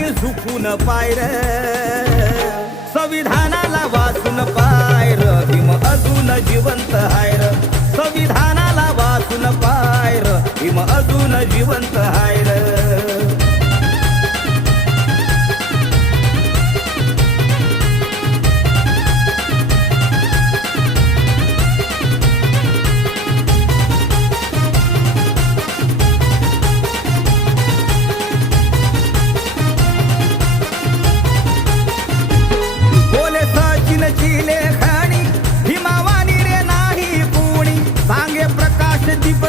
टेकून पायर संविधानाला वाचून पायर भीम अजून जिवंत हायर संविधानाला वाचून पायर भीम अजून जिवंत हायर the